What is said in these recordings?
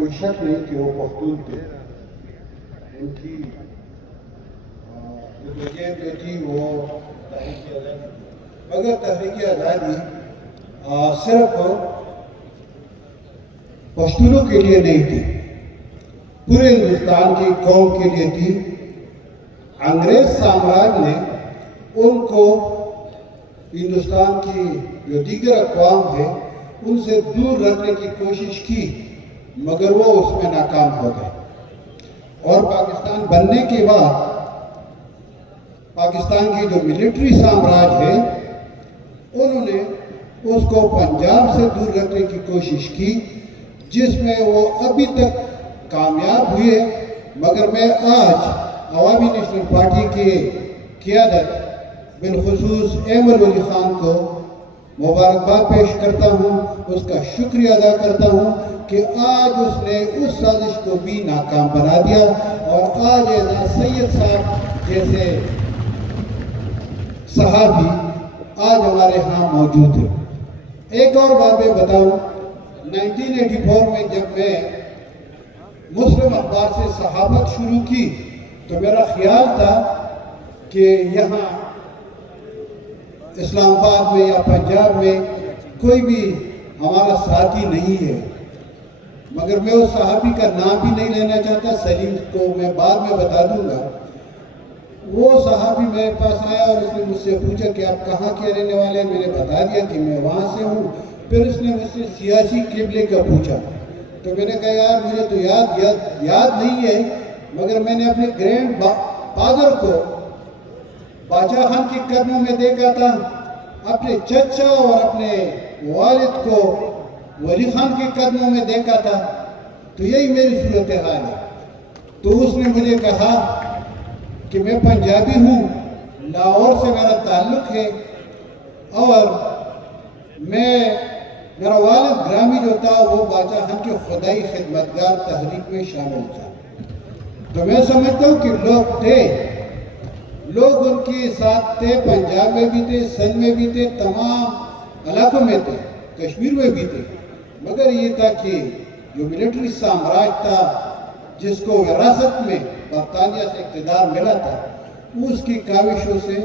کوئی شک نہیں کہ وہ پختون تھے. ان کی جو تھی وہ تحریک آزادی تھی. مگر تحریک آزادی صرف پشتونوں کے لیے نہیں تھی، پورے ہندوستان کی قوم کے لیے تھی. انگریز سامراج نے ان کو ہندوستان کی جو دیگر اقوام ہے ان سے دور رکھنے کی کوشش کی، مگر وہ اس میں ناکام ہو گئے. اور پاکستان بننے کے بعد پاکستان کی جو ملٹری سامراج ہے انہوں نے اس کو پنجاب سے دور رکھنے کی کوشش کی، جس میں وہ ابھی تک کامیاب ہوئے. مگر میں آج عوامی نیشنل پارٹی کی قیادت بالخصوص احمد ولی خان کو مبارکباد پیش کرتا ہوں، اس کا شکریہ ادا کرتا ہوں کہ آج اس نے اس سازش کو بھی ناکام بنا دیا اور آج اعزاز سید صاحب جیسے صحابی آج ہمارے ہاں موجود ہیں. ایک اور بات میں بتاؤں، 1984 میں جب میں مسلم اخبار سے صحافت شروع کی تو میرا خیال تھا کہ یہاں اسلام آباد میں یا پنجاب میں کوئی بھی ہمارا ساتھی نہیں ہے. مگر میں اس صحابی کا نام بھی نہیں لینا چاہتا، سلیم کو میں بعد میں بتا دوں گا. وہ صحابی میرے پاس آیا اور اس نے مجھ سے پوچھا کہ آپ کہاں کے رہنے والے ہیں. میں نے بتا دیا کہ میں وہاں سے ہوں. پھر اس نے مجھ سے سیاسی قبلے کا پوچھا تو میں نے کہا یار مجھے تو یاد نہیں ہے، مگر میں نے اپنے گرینڈ فادر کو باچا خان کے قدموں میں دیکھا تھا، اپنے چچا اور اپنے والد کو ولی خان کے قدموں میں دیکھا تھا. تو یہی میری صورتحال ہے. تو اس نے مجھے کہا کہ میں پنجابی ہوں، لاہور سے میرا تعلق ہے اور میرا والد گرامی جو تھا وہ باچا خان کے خدائی خدمتگار تحریک میں شامل تھا. تو میں سمجھتا ہوں کہ لوگ ان کے ساتھ تھے، پنجاب میں بھی تھے، سندھ میں بھی تھے، تمام علاقوں میں تھے، کشمیر میں بھی تھے. مگر یہ تھا کہ جو ملٹری سامراج تھا جس کو وراثت میں برطانیہ سے اقتدار ملا تھا، اس کی کاوشوں سے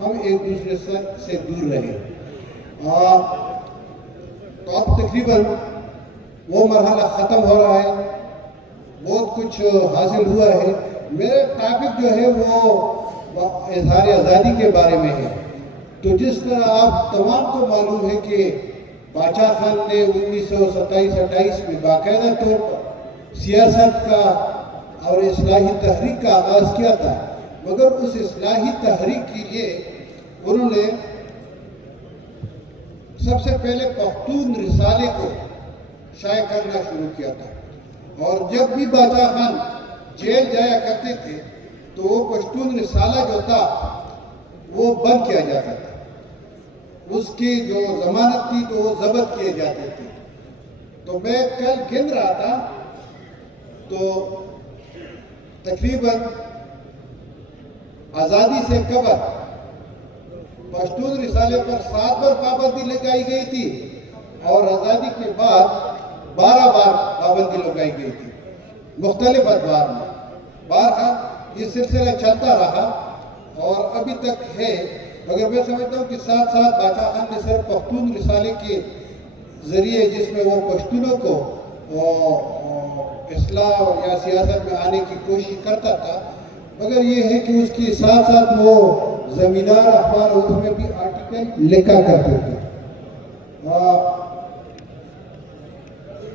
ہم ایک دوسرے سے دور رہے. تو اب تقریباً وہ مرحلہ ختم ہو رہا ہے، بہت کچھ حاصل ہوا ہے. میرا ٹاپک جو ہے وہ اظہار آزادی کے بارے میں ہے. تو جس طرح آپ تمام کو معلوم ہے کہ باچا خان نے 1927-28 میں باقاعدہ طور پر سیاست کا اور اصلاحی تحریک کا آغاز کیا تھا، مگر اس اصلاحی تحریک کے لیے انہوں نے سب سے پہلے پختون رسالے کو شائع کرنا شروع کیا تھا. اور جب بھی باچا خان جیل جایا کرتے تھے تو وہ پشتون رسالہ جو تھا وہ بند کیا جاتا تھا، اس کی جو ضمانت تھی تو وہ ضبط کیے جاتے تھے. تو میں کل گن رہا تھا تو تقریباً آزادی سے قبل پشتون رسالے پر 7 بار پابندی لگائی گئی تھی اور آزادی کے بعد 12 بار پابندی لگائی گئی تھی مختلف ادوار میں. بہرحال یہ سلسلہ چلتا رہا اور ابھی تک ہے. مگر میں سمجھتا ہوں کہ ساتھ ساتھ باچا خان نے صرف پختون رسالے کے ذریعے جس میں وہ پشتونوں کو اصلاح یا سیاست میں آنے کی کوشش کرتا تھا، مگر یہ ہے کہ اس کے ساتھ ساتھ وہ زمیندار اخبار اس میں بھی آرٹیکل لکھا کرتے تھے.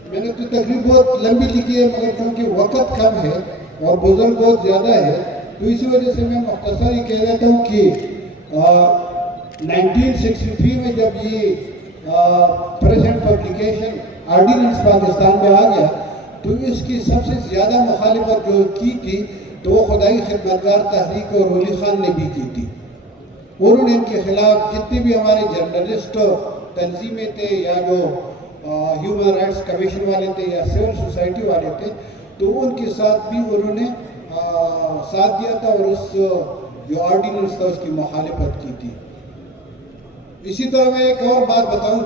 میں نے تو تقریب بہت لمبی لکھی ہے مگر کیونکہ وقت کم ہے اور بزرگ بہت زیادہ ہے تو اسی وجہ سے میں مختصر ہی کہہ دیتا ہوں کہ 1963 میں جب یہ پریزنٹ پبلیکیشن آرڈیننس پاکستان میں آ گیا تو اس کی سب سے زیادہ مخالفت جو کی تھی تو وہ خدائی خدمتگار تحریک اور ولی خان نے بھی کی تھی. انہوں نے ان کے خلاف جتنے بھی ہمارے جرنلسٹ تنظیمیں تھے یا جو ہیومن رائٹس کمیشن والے تھے یا سول سوسائٹی والے تھے تو ان کے ساتھ بھی انہوں نے ساتھ دیا تھا اور اس جو آرڈیننس تھا اس کی مخالفت کی تھی. اسی طرح میں ایک اور بات بتاؤں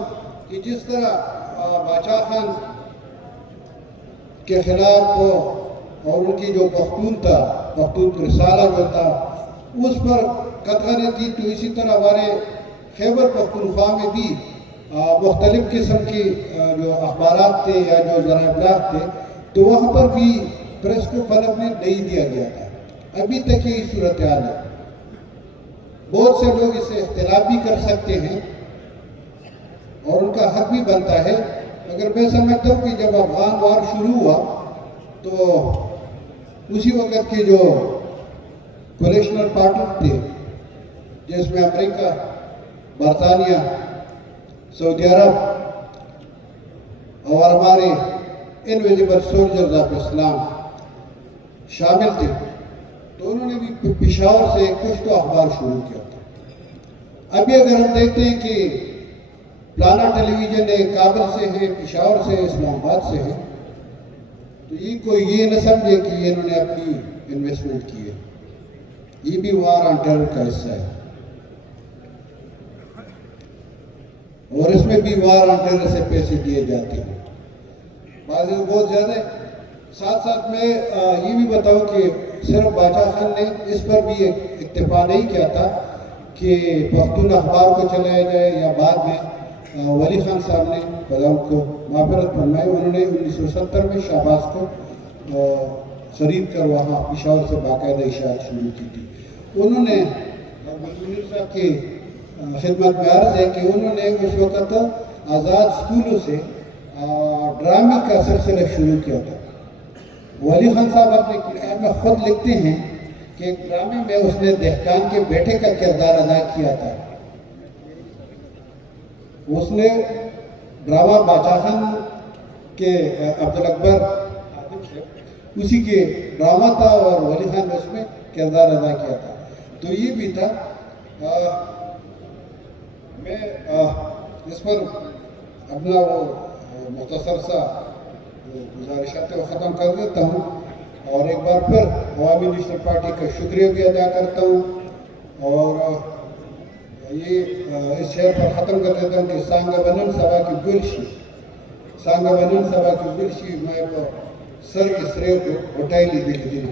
کہ جس طرح باچا خان کے خلاف اور ان کی جو پختون تھا، پختون رسالہ جو تھا، اس پر قطع نے دی. تو اسی طرح ہمارے خیبر پختونخوا میں بھی مختلف قسم کی جو اخبارات تھے یا جو ذرائع ابلاغ تھے، تو وہاں پر بھی پریس کو پنپنے نہیں دیا گیا تھا. ابھی تک یہی صورتحال ہے. بہت سے لوگ اسے اختلاف بھی کر سکتے ہیں اور ان کا حق بھی بنتا ہے، مگر میں سمجھتا ہوں کہ جب افغان وار شروع ہوا تو اسی وقت کے جو کولیشنل پارٹنر تھے، جس میں امریکہ، برطانیہ، سعودی عرب اور ہمارے انویزیبل سولجرز آف اسلام شامل تھے، تو انہوں نے بھی پشاور سے کچھ تو اخبار شروع کیا تھا. ابھی اگر ہم دیکھتے ہیں کہ پلانا ٹیلی ویژن ہے، کابل سے ہے، پشاور سے، اسلام آباد سے ہے، تو یہ کوئی یہ نہ سمجھے کہ انہوں نے اپنی انویسٹمنٹ کی ہے. یہ بھی وار آن ٹیرر کا حصہ ہے اور اس میں بھی وار آن ٹیرر سے پیسے دیے جاتے ہیں، بعض بہت زیادہ. ساتھ ساتھ میں یہ بھی بتاؤں کہ صرف باچا خان نے اس پر بھی اکتفا نہیں کیا تھا کہ پختون اخبار کو چلایا جائے، یا بعد میں ولی خان صاحب نے خدا ان کو مغفرت فرمائے، انہوں نے 1970 میں شہباز کو خرید کر وہاں پشاور سے باقاعدہ اشاعت شروع کی تھی. انہوں نے منیر صاحب کی خدمت میں عرض ہے کہ انہوں نے اس وقت آزاد اسکولوں سے ڈرامے کا سلسلہ شروع کیا تھا. ولی خان صاحب اپنے کتاب میں خود لکھتے ہیں کہ ایک ڈرامے میں اس نے دہقان کے بیٹے کا کردار ادا کیا تھا. اس نے ڈرامہ باچا خان کے عبدالاکبر اسی کے ڈرامہ تھا اور ولی خان نے اس میں کردار ادا کیا تھا. تو یہ بھی تھا. میں اس پر اپنا وہ مختصر سا گزارشات کو ختم کر دیتا ہوں اور ایک بار پھر عوامی نیشنل پارٹی کا شکریہ بھی ادا کرتا ہوں اور یہ اس شعر پر ختم کر دیتا ہوں کہ سانگا ونن سبا کی گلشی، سانگا ونن سبا کی گلشی میں سر کے سرے کو اٹھائی لی دیکھ دینا.